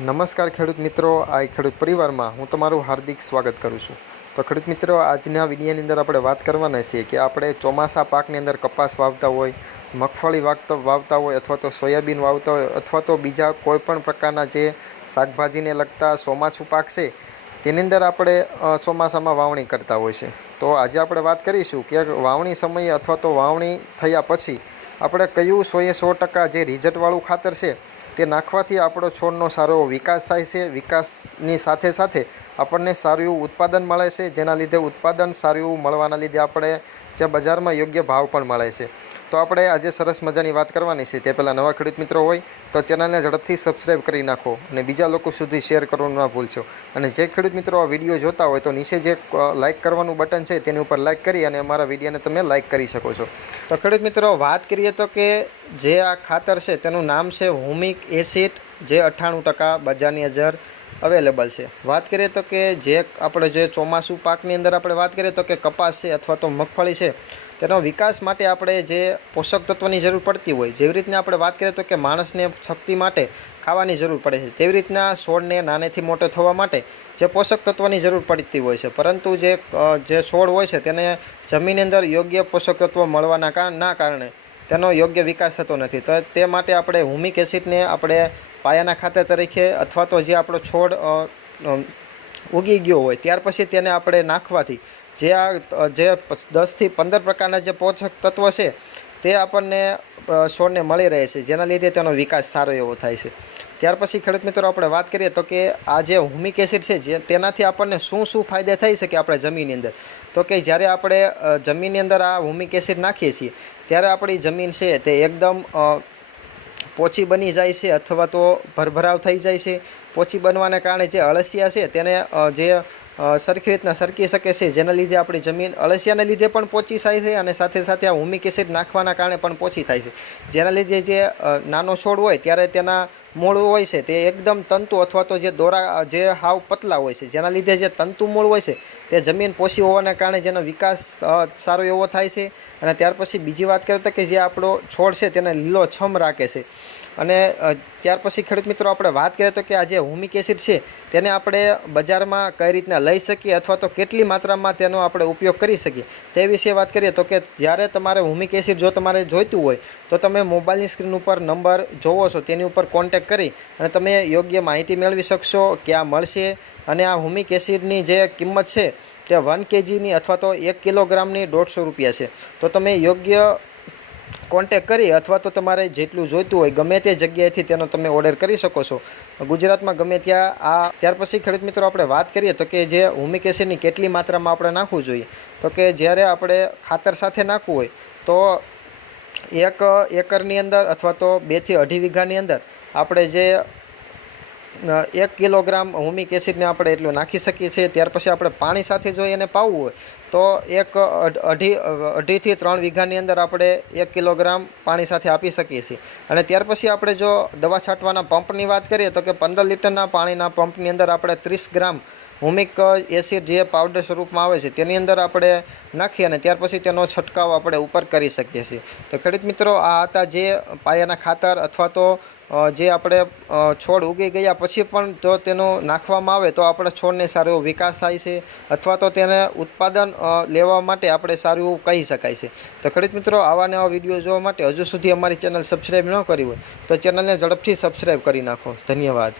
નમસ્કાર ખેડૂત મિત્રો, આ ખેડૂત પરિવારમાં હું તમારું હાર્દિક સ્વાગત કરું છું. તો ખેડૂત મિત્રો, આજના વિડીયોની અંદર આપણે વાત કરવાના છીએ કે આપણે ચોમાસા પાકની અંદર કપાસ વાવતા હોય, મગફળી વાવતા વાવતા હોય અથવા તો સોયાબીન વાવતા હોય અથવા તો બીજા કોઈ પણ પ્રકારના જે શાકભાજીને લગતા ચોમાસું પાક છે, તેની અંદર આપણે ચોમાસામાં વાવણી કરતા હોય છે. તો આજે આપણે વાત કરીશું કે વાવણી સમયે અથવા તો વાવણી થયા પછી આપણે કયું સોએ સો ટકા જે રિઝલ્ટવાળું ખાતર છે, તે નાખવાથી આપણો છોડનો સારો વિકાસ થાય છે. વિકાસની સાથે સાથે આપણને સારું એવું ઉત્પાદન મળે છે, જેના લીધે ઉત્પાદન સારું એવું મળવાના લીધે આપણે જે બજારમાં યોગ્ય ભાવ પણ મળે છે. તો આપણે આજે સરસ મજાની વાત કરવાની છે. તે પહેલાં નવા ખેડૂત મિત્રો હોય તો ચેનલને ઝડપથી સબસ્ક્રાઈબ કરી નાખો અને બીજા લોકો સુધી શેર કરવાનું ના ભૂલશો. અને જે ખેડૂત મિત્રો આ વીડિયો જોતા હોય તો નીચે જે લાઇક કરવાનું બટન છે, તેની ઉપર લાઇક કરી અને અમારા વિડીયોને તમે લાઇક કરી શકો છો. તો ખેડૂત મિત્રો વાત કરીએ તો કે જે આ ખાતર છે તેનું નામ છે હુમિક એસિડ, જે અઠ્ઠાણું ટકા બજારની અંદર અવેલેબલ છે. વાત કરીએ તો કે જે આપણે જે ચોમાસું પાકની અંદર આપણે વાત કરીએ તો કે કપાસ છે અથવા તો મગફળી છે, તેનો વિકાસ માટે આપણે જે પોષક તત્વની જરૂર પડતી હોય, જેવી રીતના આપણે વાત કરીએ તો કે માણસને શક્તિ માટે ખાવાની જરૂર પડે છે, તેવી રીતના છોડને નાનેથી મોટો થવા માટે જે પોષક તત્વની જરૂર પડતી હોય છે. પરંતુ જે જે છોડ હોય છે તેને જમીનની અંદર યોગ્ય પોષક તત્વો મળવાના ના કારણે તેનો યોગ્ય વિકાસ થતો નથી. તો તે માટે આપણે હુમિક એસિડને આપણે પાયાના ખાતર તરીકે અથવા તો જે આપણો છોડ ઉગી ગયો હોય ત્યાર પછી તેને આપણે નાખવાથી જે આ જે દસથી પંદર પ્રકારના જે પોષક તત્વ છે તે આપણને છોડને મળી રહે છે, જેના લીધે તેનો વિકાસ સારો એવો થાય છે. ત્યાર પછી ખેડૂત મિત્રો, આપણે વાત કરીએ તો કે આ જે હુમિક એસિડ છે, જે તેનાથી આપણને શું શું ફાયદા થઈ શકે આપણે જમીનની અંદર? તો કે જ્યારે આપણે જમીનની અંદર આ હુમિક એસિડ નાખીએ છીએ, ત્યારે આપણી જમીન છે તે એકદમ પોચી બની જાય છે અથવા તો ભરભરાવ થઈ જાય છે. પોચી બનવાને કારણે જે અળસિયા છે, તેને જે સરખી રીતના સરકી શકે છે. જેના લીધે આપણી જમીન અળસિયાને લીધે પણ પોચી થાય છે અને સાથે સાથે આ હુમિક એસિડ નાખવાના કારણે પણ પોચી થાય છે. જેના લીધે જે નાનો છોડ હોય ત્યારે તેના મૂળ હોય છે તે એકદમ તંતુ અથવા તો જે દોરા, જે હાવ પતલા હોય છે, જેના લીધે જે તંતુ મૂળ હોય છે તે જમીન પોષી હોવાના કારણે જેનો વિકાસ સારો એવો થાય છે. અને ત્યાર પછી બીજી વાત કરીએ તો કે જે આપણો છોડ છે તેને લીલો છમ રાખે છે. અને ત્યાર પછી ખેડૂત મિત્રો આપણે વાત કરીએ તો કે આ જે હુમિક એસિડ છે તેને આપણે બજારમાં કઈ રીતના શકીએ અથવા તો કેટલી માત્રામાં તેનો આપણે ઉપયોગ કરી શકીએ. તે વિશે વાત કરીએ તો કે જ્યારે તમારે હુમિક એસિડ જો તમારે જોઈતું હોય, તો તમે મોબાઈલની સ્ક્રીન ઉપર નંબર જોવો છો, તેની ઉપર કોન્ટેક કરી અને તમે યોગ્ય માહિતી મેળવી શકશો ક્યાં મળશે અને આ હુમિક એસિડની જે કિંમત છે તે વન કેજીની અથવા તો એક કિલોગ્રામની દોઢસો રૂપિયા છે. તો તમે યોગ્ય કોન્ટેક કરી અથવા તો તમારે જેટલું જોઈતું હોય, ગમે તે જગ્યાએથી તેનો તમે ઓર્ડર કરી શકો છો. ગુજરાતમાં ગમે ત્યાં આ, ત્યાર પછી ખેડૂત મિત્રો આપણે વાત કરીએ તો કે જે હુમિક એસિડની કેટલી માત્રામાં આપણે નાખવું જોઈએ. તો કે જ્યારે આપણે ખાતર સાથે નાખવું હોય, તો એક એકરની અંદર અથવા તો બેથી અઢી વીઘાની અંદર આપણે જે એક કિલોગ્રામ હુમિક એસિડને આપણે એટલું નાખી શકીએ છીએ. ત્યાર પછી આપણે પાણી સાથે જો એને પાવવું હોય, તો એક અઢી, અઢીથી ત્રણ વીઘાની અંદર આપણે એક કિલોગ્રામ પાણી સાથે આપી શકીએ છીએ. અને ત્યાર પછી આપણે જો દવા છાંટવાના પંપની વાત કરીએ, તો કે પંદર લીટરના પાણીના પંપની અંદર આપણે ત્રીસ ગ્રામ હુમિક એસિડ જે પાવડર સ્વરૂપમાં આવે છે, તેની અંદર આપણે નાખી અને ત્યાર પછી તેનો છંટકાવ આપણે ઉપર કરી શકીએ છીએ. તો ખેડૂત મિત્રો, આ હતા જે પાયાના ખાતર અથવા તો જે આપણે છોડ ઉગી ગયા પછી પણ જો તેનું નાખવામાં આવે તો આપણે છોડને સારો એવો વિકાસ થાય છે અથવા તો તેને ઉત્પાદન લેવા માટે આપણે સારું એવું કહી શકાય છે. તો ખેડૂત મિત્રો, આવા નવા વીડિયો જોવા માટે હજુ સુધી અમારી ચેનલ સબસ્ક્રાઈબ ન કરી હોય તો ચેનલને ઝડપથી સબસ્ક્રાઈબ કરી નાખો. ધન્યવાદ.